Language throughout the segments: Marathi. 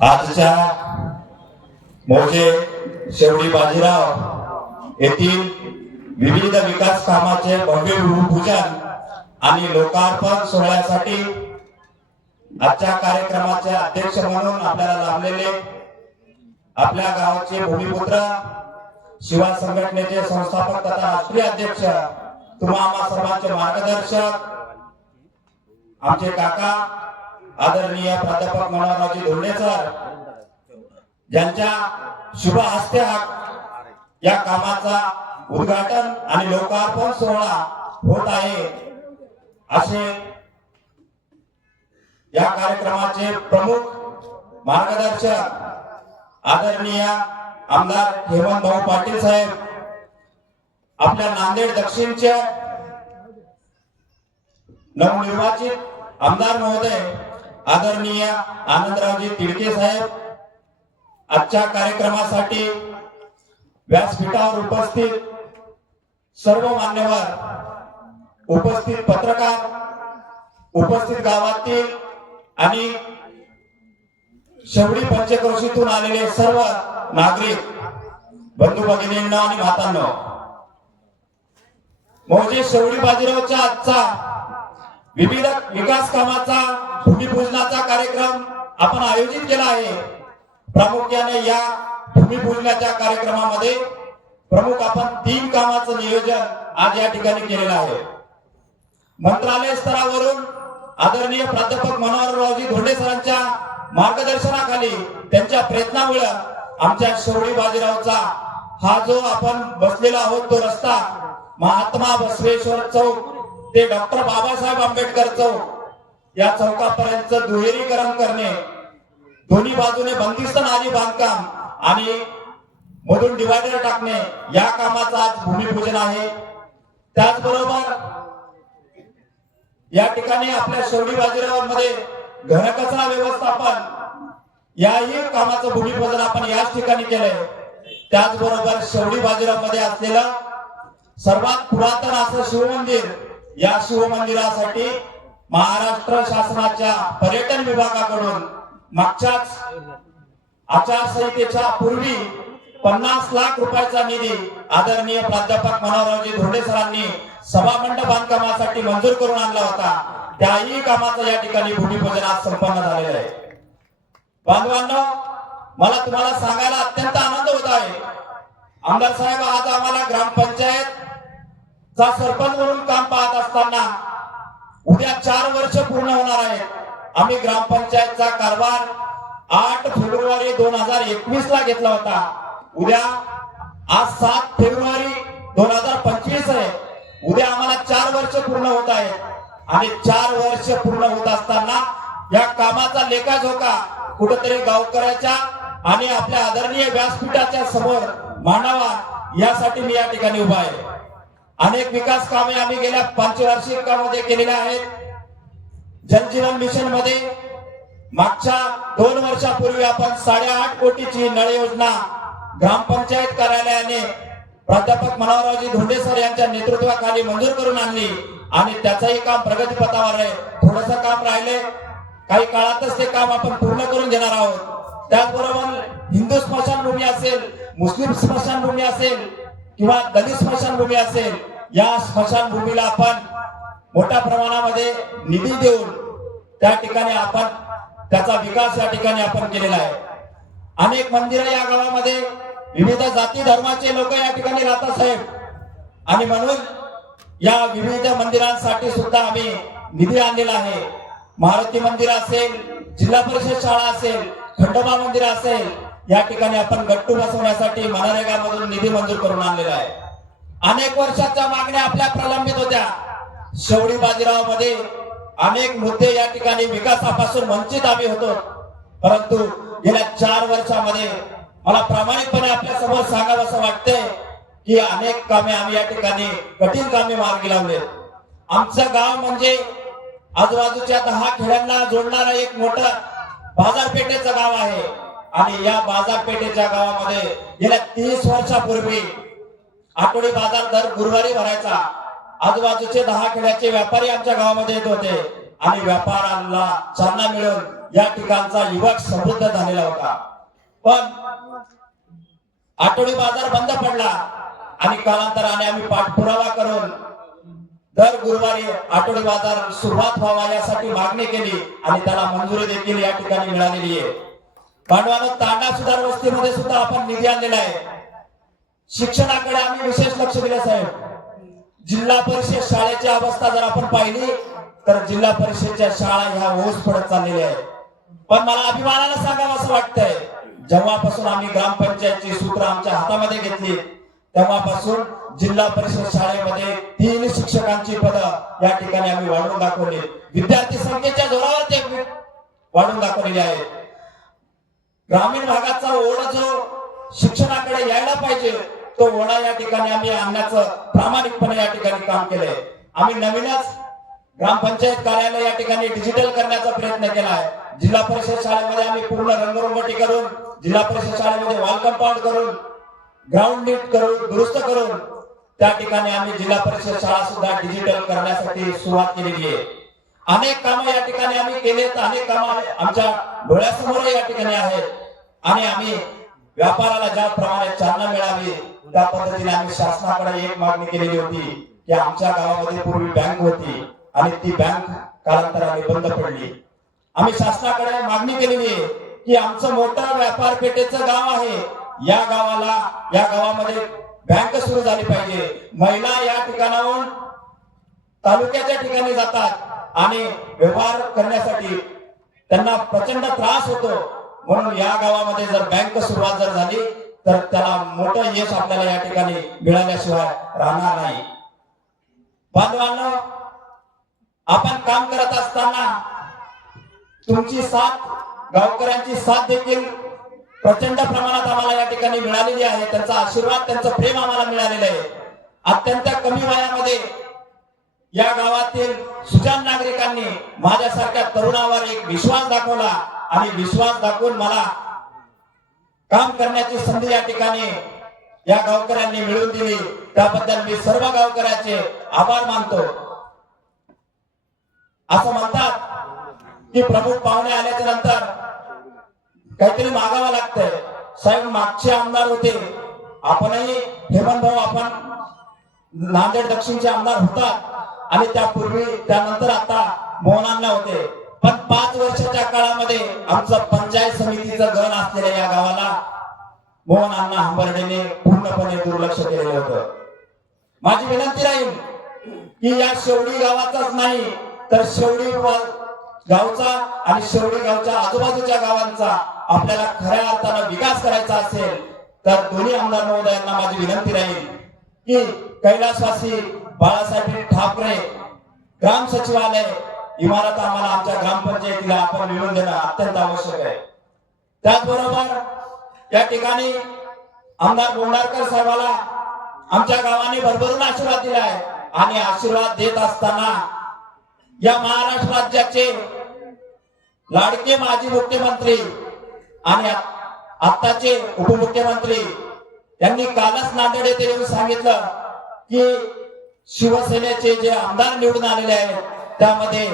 आजच्या मोठे शेवडी बाजीराव येथील विविध विकास कामाचे भव्य भूमिपूजन आणि लोकार्पण सोहळ्यासाठी आजच्या कार्यक्रमाचे अध्यक्ष म्हणून आपल्याला लाभलेले आपल्या गावाचे भूमिपुत्र शिवा संघटनेचे संस्थापक तथा राष्ट्रीय अध्यक्ष तुम्हा सर्वांचे मार्गदर्शक आमचे काका आदरणीय प्राध्यापक मनोहररावजी धोरणे सर यांच्या शुभ हस्ते या कामाचा उद्घाटन आणि लोकार्पण सोहळा होत आहे असे या कार्यक्रमाचे प्रमुख मार्गदर्शक आदरणीय आमदार हेमंत भाऊ पाटील साहेब आपल्या नांदेड दक्षिणचे नवनिर्वाचित आमदार महोदय आदरणीय आनंदरावजी तिडके साहेब आजच्या कार्यक्रमासाठी व्यासपीठावर उपस्थित सर्व मान्यवर उपस्थित पत्रकार उपस्थित गावातील आणि शेवडी पंचक्रोशीतून आलेले सर्व नागरिक बंधू भगिनींना आणि मातांना. मौजे शेवडी बाजीरावच्या आजचा विविध विकास कामाचा भूमिपूजनाचा कार्यक्रम आपण आयोजित केला आहे. प्रामुख्याने या भूमिपूजनाच्या कार्यक्रमामध्ये प्रमुख आपण तीन कामाचं नियोजन आज या ठिकाणी केलेलं आहे. मंत्रालय स्तरावरून आदरणीय प्राध्यापक मनोहररावजी धोंडे सरांच्या मार्गदर्शनाखाली त्यांच्या प्रयत्नामुळे आमच्या शेवडी बाजीरावचा हा जो आपण बसलेला आहोत तो रस्ता महात्मा बसवेश्वर चौक ते डॉक्टर बाबासाहेब आंबेडकर चौक या चौकापर्यंत दुहेरीकरण करणे दोन्ही बाजूने बंदिस्त नाली बांधकाम आणि मधून डिवायडर टाकणे या कामाचं आज भूमिपूजन आहे. त्याचबरोबर या ठिकाणी आपल्या शेवडी बाजीरावांमध्ये घनकचरा व्यवस्थापन याही कामाचं भूमिपूजन आपण याच ठिकाणी केलंय. त्याचबरोबर शेवडी बाजीरावमध्ये असलेलं सर्वात पुरातन असं शिवमंदिर या शिवमंदिरासाठी महाराष्ट्र शासनाच्या पर्यटन विभागाकडून मागच्याच आचारसंहितेच्या पूर्वी पन्नास लाख रुपयाचा निधी आदरणीय प्राध्यापक मनोहररावजी धोरडे सरांनी सभामंडप बांधकामासाठी मंजूर करून आणला होता. त्याही कामाचं या ठिकाणी भूमिपूजन आज संपन्न झालेलं आहे. बांधवांना मला तुम्हाला सांगायला अत्यंत आनंद होत आहे. आमदार साहेब आज आम्हाला ग्रामपंचायत चा सरपंच म्हणून काम पाहत असताना उद्या चार वर्ष पूर्ण होणार आहे. आम्ही ग्रामपंचायतचा कारभार आठ फेब्रुवारी दोन हजार एकवीस ला घेतला होता. उद्या आज सात फेब्रुवारी दोन हजार पंचवीस आहे. उद्या आम्हाला चार वर्ष पूर्ण होत आहे. आणि चार वर्ष पूर्ण होत असताना या कामाचा लेखाजोखा कुठेतरी गावकऱ्याच्या आणि आपल्या आदरणीय व्यासपीठाच्या समोर मांडावा यासाठी मी या ठिकाणी उभा आहे. अनेक विकास कामे आम्ही गेल्या पंचवार्षिकामध्ये केलेल्या आहेत. जलजीवन मिशनमध्ये मागच्या दोन वर्षापूर्वी आपण साडेआठ कोटीची नळ योजना ग्रामपंचायत कार्यालयाने प्राध्यापक मनोहररावजी धोंडे सर यांच्या नेतृत्वाखाली मंजूर करून आणली आणि त्याचंही काम प्रगतीपथावर आहे. थोडस काम राहिले. काही काळातच ते काम आपण पूर्ण करून घेणार आहोत. त्याचबरोबर हिंदू स्मशानभूमी असेल मुस्लिम स्मशानभूमी असेल किंवा दलित स्मशानभूमी असेल या स्मशानभूमीला आपण मोठ्या प्रमाणामध्ये निधी देऊन त्या ठिकाणी आपण त्याचा विकास या ठिकाणी आपण केलेला आहे. अनेक मंदिरं या गावामध्ये विविध जाती धर्माचे लोक या ठिकाणी राहतात साहेब. आणि म्हणून या विविध मंदिरांसाठी सुद्धा आम्ही निधी आणलेला आहे. मारुती मंदिर असेल जिल्हा परिषद शाळा असेल खंडोबा मंदिर असेल या ठिकाणी आपण गट्टू बसवण्यासाठी मनरेगा मधून निधी मंजूर करून आणलेला आहे. अनेक वर्षाच्या मागण्या आपल्या प्रलंबित होत्या. शेवडी बाजीरावमध्ये अनेक मुद्दे या ठिकाणी विकासापासून वंचित आम्ही होतो. परंतु गेल्या चार वर्षामध्ये मला प्रामाणिकपणे आपल्यासमोर सांगावं असं वाटतंय की अनेक कामे आम्ही या ठिकाणी कठीण कामे मार्गी लावले. आमचं गाव म्हणजे आजूबाजूच्या दहा खेड्यांना जोडणारं एक मोठं बाजारपेठेचं गाव आहे. आणि या बाजारपेठेच्या गावामध्ये गेल्या तीस वर्षापूर्वी आठवडी बाजार दर गुरुवारी भरायचा. आजूबाजूचे दहा खेड्याचे व्यापारी आमच्या गावामध्ये येत होते. आणि व्यापाराला चालना मिळून या ठिकाणचा युवक समृद्ध झालेला होता. पण आठवडी बाजार बंद पडला आणि कालांतराने आम्ही पाठपुरावा करून दर गुरुवारी आठवडी बाजार सुरुवात व्हावा यासाठी मागणी केली आणि त्याला मंजुरी देखील या ठिकाणी मिळालेली आहे. पांडवानं तांडा सुधार वस्तीमध्ये सुद्धा आपण निधी आणलेला आहे. शिक्षणाकडे आम्ही विशेष लक्ष दिलं साहेब. जिल्हा परिषद शाळेची अवस्था जर आपण पाहिली तर जिल्हा परिषदच्या शाळा ह्या ओस पडत चाललेल्या आहेत. पण मला अभिमानाला सांगावं असं वाटतंय जेव्हापासून आम्ही ग्रामपंचायतची सूत्र आमच्या हातामध्ये घेतली तेव्हापासून जिल्हा परिषद शाळेमध्ये तीन शिक्षकांची पदं या ठिकाणी आम्ही वाढवून दाखवली. विद्यार्थी संख्येच्या जोरावर ते वाढवून दाखवलेले आहेत. ग्रामीण भागाचा ओढ जो शिक्षणाकडे यायला पाहिजे तो ओढा या ठिकाणी आम्ही आणण्याचं प्रामाणिकपणे या ठिकाणी काम केलंय. आम्ही नवीनच ग्रामपंचायत कार्यालय या ठिकाणी डिजिटल करण्याचा प्रयत्न केला आहे. जिल्हा परिषद शाळेमध्ये आम्ही पूर्ण रंगरंगोटी करून जिल्हा परिषद शाळेमध्ये वॉल कंपाऊंड करून ग्राउंड नीट करून दुरुस्त करून त्या ठिकाणी आम्ही जिल्हा परिषद शाळा सुद्धा डिजिटल करण्यासाठी सुरुवात केलेली आहे. अनेक कामं या ठिकाणी आम्ही केलेत अनेक कामं आमच्या डोळ्यासमोर या ठिकाणी आहेत. आणि आम्ही व्यापाराला ज्या प्रमाणे चालना मिळावी त्या पद्धतीने आम्ही शासनाकडे एक मागणी केलेली होती की आमच्या गावामध्ये पूर्वी बँक होती आणि ती बँक कालांतराने बंद पडली. आम्ही शासनाकडे मागणी केलेली आहे की आमचं मोठा व्यापार पेठेचं गाव आहे. या गावाला या गावामध्ये बँक सुरू झाली पाहिजे. महिला या ठिकाणाहून तालुक्याच्या ठिकाणी जातात. आणि व्यवहार करण्यासाठी त्यांना प्रचंड त्रास होतो. म्हणून या गावामध्ये जर बँक सुरुवात जर झाली तर त्याला मोठं यश आपल्याला या ठिकाणी मिळाल्याशिवाय राहणार नाही. बांधवांनो आपण काम करत असताना तुमची साथ गावकऱ्यांची साथ देखील प्रचंड प्रमाणात आम्हाला या ठिकाणी मिळालेली आहे. त्यांचा आशीर्वाद त्यांचं प्रेम आम्हाला मिळालेलं आहे. अत्यंत कमी वयामध्ये या गावातील सुजान नागरिकांनी माझ्यासारख्या तरुणावर एक विश्वास दाखवला आणि विश्वास दाखवून मला काम करण्याची संधी या ठिकाणी या गावकऱ्यांनी मिळवून दिली. त्याबद्दल मी सर्व गावकऱ्यांचे आभार मानतो. असं म्हणतात की प्रमुख पाहुणे आल्याच्यानंतर काहीतरी मागावं लागतंय. साहेब मागचे आमदार होते. आपणही हेमंत भाऊ आपण नांदेड दक्षिणचे आमदार होतात. आणि त्यापूर्वी त्यानंतर आता मोहनांना होते. पण पाच वर्षाच्या काळामध्ये आमचं पंचायत समितीचं गण असलेल्या या गावाला मोहन अण्णा हंबर्डेने पूर्णपणे दुर्लक्ष केलेलं होतं. माझी विनंती राहील की या शेवडी गावाचाच नाही तर शेवडी गावचा आणि शेवडी गावच्या आजूबाजूच्या गावांचा आपल्याला खऱ्या अर्थानं विकास करायचा असेल तर दोन्ही आमदार महोदयांना माझी विनंती राहील की कैलासवासी बाळासाहेब ठाकरे ग्राम सचिवालय इमारत आम्हाला आमच्या ग्रामपंचायतीला आपण मिळवून देणं अत्यंत आवश्यक आहे. त्याचबरोबर या ठिकाणी आमदार बोंडारकर साहेबाला आमच्या गावाने भरभरून आशीर्वाद दिलाय आणि आशीर्वाद देत असताना या महाराष्ट्र राज्याचे लाडके माजी मुख्यमंत्री आणि आत्ताचे उपमुख्यमंत्री यांनी कालच नांदेड येथे येऊन सांगितलं की शिवसेनेचे जे आमदार निवडून आलेले आहेत त्यामध्ये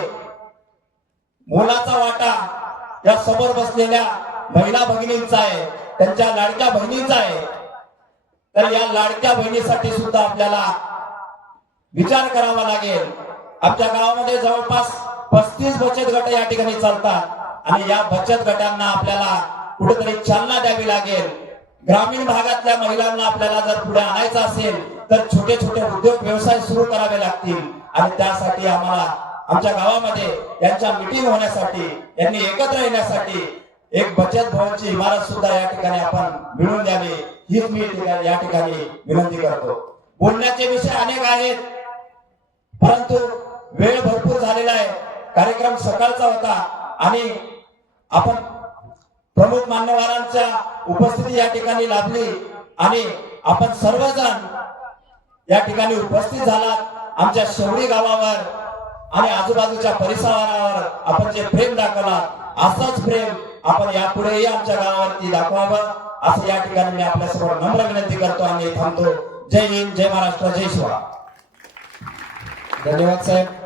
मोलाचा वाटा या समोर बसलेल्या महिला भगिनींचा आहे त्यांच्या लाडक्या बहिणींचा आहे. तर या लाडक्या बहिणीसाठी सुद्धा आपल्याला विचार करावा लागेल. आमच्या गावामध्ये जवळपास पस्तीस बचत गट या ठिकाणी चालतात आणि या बचत गटांना आपल्याला कुठेतरी चालना द्यावी लागेल. ग्रामीण भागातल्या महिलांना आपल्याला जर पुढे आणायचं असेल तर छोटे छोटे उद्योग व्यवसाय सुरू करावे लागतील. आणि त्यासाठी आम्हाला आमच्या गावामध्ये यांच्या मिटिंग होण्यासाठी यांनी एकत्र येण्यासाठी एक बचत भवनची इमारत सुद्धा या ठिकाणी आपण मिळून द्यावी. हीच मी या ठिकाणी विनंती करतो. बोलण्याचे विषय अनेक आहेत परंतु वेळ भरपूर झालेला आहे. कार्यक्रम सकाळचा होता आणि आपण प्रमुख मान्यवरांच्या उपस्थिती या ठिकाणी लाभली आणि आपण सर्वजण या ठिकाणी उपस्थित झालात आमच्या शेवडी गावावर आणि आजूबाजूच्या परिसरावर आपण जे प्रेम दाखवला असंच प्रेम आपण यापुढेही आमच्या गावावरती दाखवावं. असं या ठिकाणी मी आपल्यासमोर नम्र विनंती करतो आणि थांबतो. जय हिंद जय महाराष्ट्र जय शिवा. धन्यवाद साहेब.